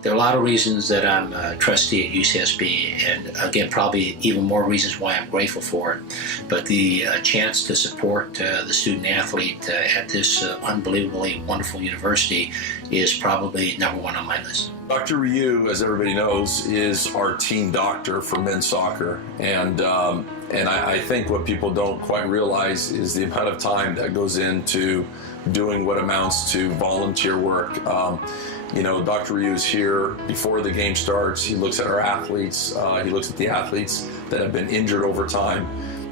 There are a lot of reasons that I'm a trustee at UCSB, and again, probably even more reasons why I'm grateful for it. But the chance to support the student athlete at this unbelievably wonderful university is probably number one on my list. Dr. Ryu, as everybody knows, is our team doctor for men's soccer, and I think what people don't quite realize is the amount of time that goes into doing what amounts to volunteer work. You know, Dr. Ryu is here before the game starts. He looks at our athletes. He looks at the athletes that have been injured over time.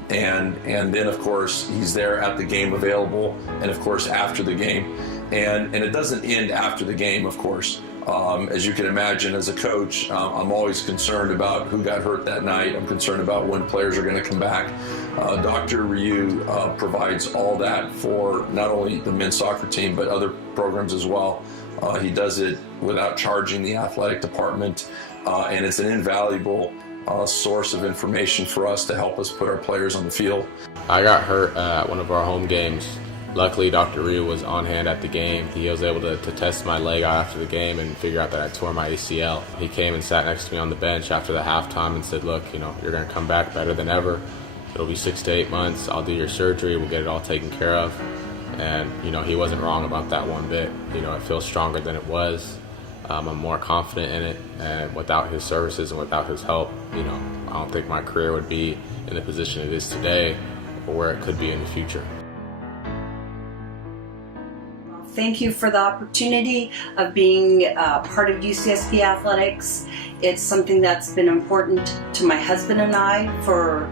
And then, of course, he's there at the game available, and, of course, after the game. And it doesn't end after the game, of course. As you can imagine, as a coach, I'm always concerned about who got hurt that night. I'm concerned about when players are going to come back. Dr. Ryu provides all that for not only the men's soccer team, but other programs as well. He does it without charging the athletic department, and it's an invaluable source of information for us to help us put our players on the field. I got hurt at one of our home games. Luckily, Dr. Ryu was on hand at the game. He was able to test my leg out after the game and figure out that I tore my ACL. He came and sat next to me on the bench after the halftime and said, look, you know, you're going to come back better than ever. It'll be 6 to 8 months. I'll do your surgery. We'll get it all taken care of. And, you know, he wasn't wrong about that one bit. You know, it feels stronger than it was. I'm more confident in it. And without his services and without his help, you know, I don't think my career would be in the position it is today or where it could be in the future. Thank you for the opportunity of being part of UCSB Athletics. It's something that's been important to my husband and I for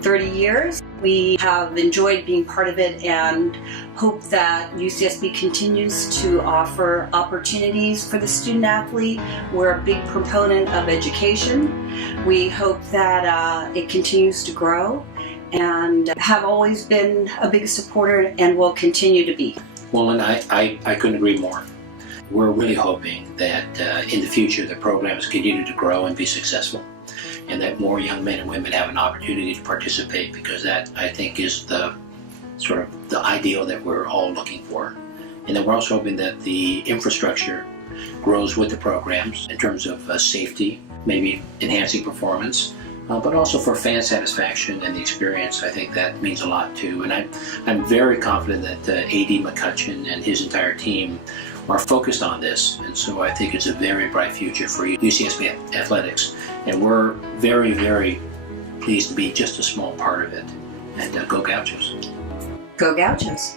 30 years. We have enjoyed being part of it and hope that UCSB continues to offer opportunities for the student athlete. We're a big proponent of education. We hope that it continues to grow, and have always been a big supporter and will continue to be. Well, and I couldn't agree more. We're really hoping that in the future the programs continue to grow and be successful, and that more young men and women have an opportunity to participate, because that, I think, is the sort of the ideal that we're all looking for. And then we're also hoping that the infrastructure grows with the programs in terms of safety, maybe enhancing performance, but also for fan satisfaction and the experience. I think that means a lot too. And I'm very confident that A.D. McCutcheon and his entire team are focused on this. And so I think it's a very bright future for UCSB Athletics. And we're very, very pleased to be just a small part of it. And go Gauchos. Go Gauchos.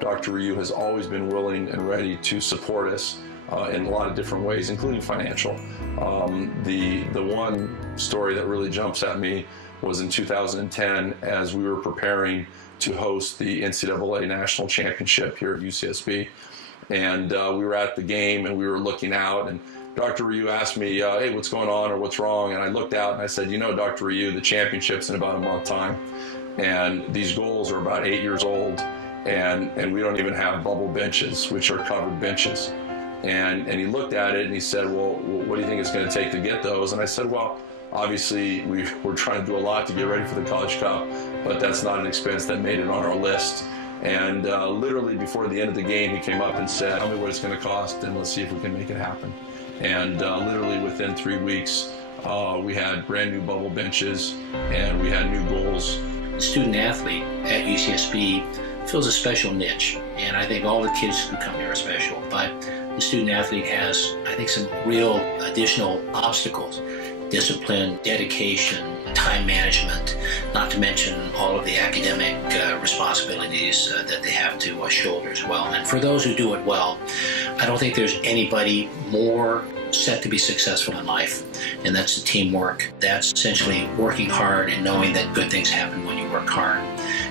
Dr. Ryu has always been willing and ready to support us in a lot of different ways, including financial. The one story that really jumps at me was in 2010, as we were preparing to host the NCAA National Championship here at UCSB. And we were at the game and we were looking out, and Dr. Ryu asked me, hey, what's going on or what's wrong? And I looked out and I said, you know, Dr. Ryu, the championship's in about a month time. And these goals are about 8 years old, and we don't even have bubble benches, which are covered benches. And he looked at it and he said, well, what do you think it's going to take to get those? And I said, well, obviously we're trying to do a lot to get ready for the College Cup, but that's not an expense that made it on our list. And literally before the end of the game, he came up and said, tell me what it's going to cost and let's see if we can make it happen. And literally within 3 weeks, we had brand new bubble benches and we had new goals. The student athlete at UCSB fills a special niche, and I think all the kids who come here are special, but the student athlete has, I think, some real additional obstacles: discipline, dedication, time management, not to mention all of the academic responsibilities that they have to shoulder as well. And for those who do it well, I don't think there's anybody more set to be successful in life, and that's the teamwork. That's essentially working hard and knowing that good things happen when you work hard.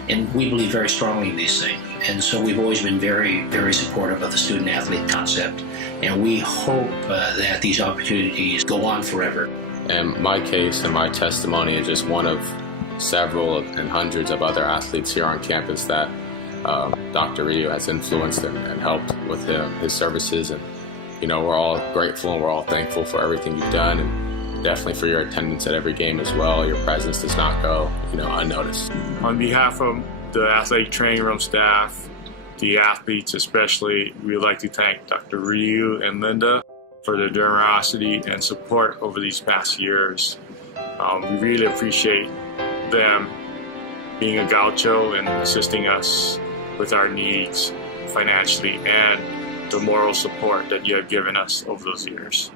And we believe very strongly in these things. And so we've always been very, very supportive of the student-athlete concept. And we hope that these opportunities go on forever. And my case and my testimony is just one of several and hundreds of other athletes here on campus that Dr. Ryu has influenced and helped with his services. And, you know, we're all grateful and we're all thankful for everything you've done, and definitely for your attendance at every game as well. Your presence does not go, unnoticed. On behalf of the athletic training room staff, the athletes especially, we'd like to thank Dr. Ryu and Linda for their generosity and support over these past years. We really appreciate them being a gaucho and assisting us with our needs financially and the moral support that you have given us over those years.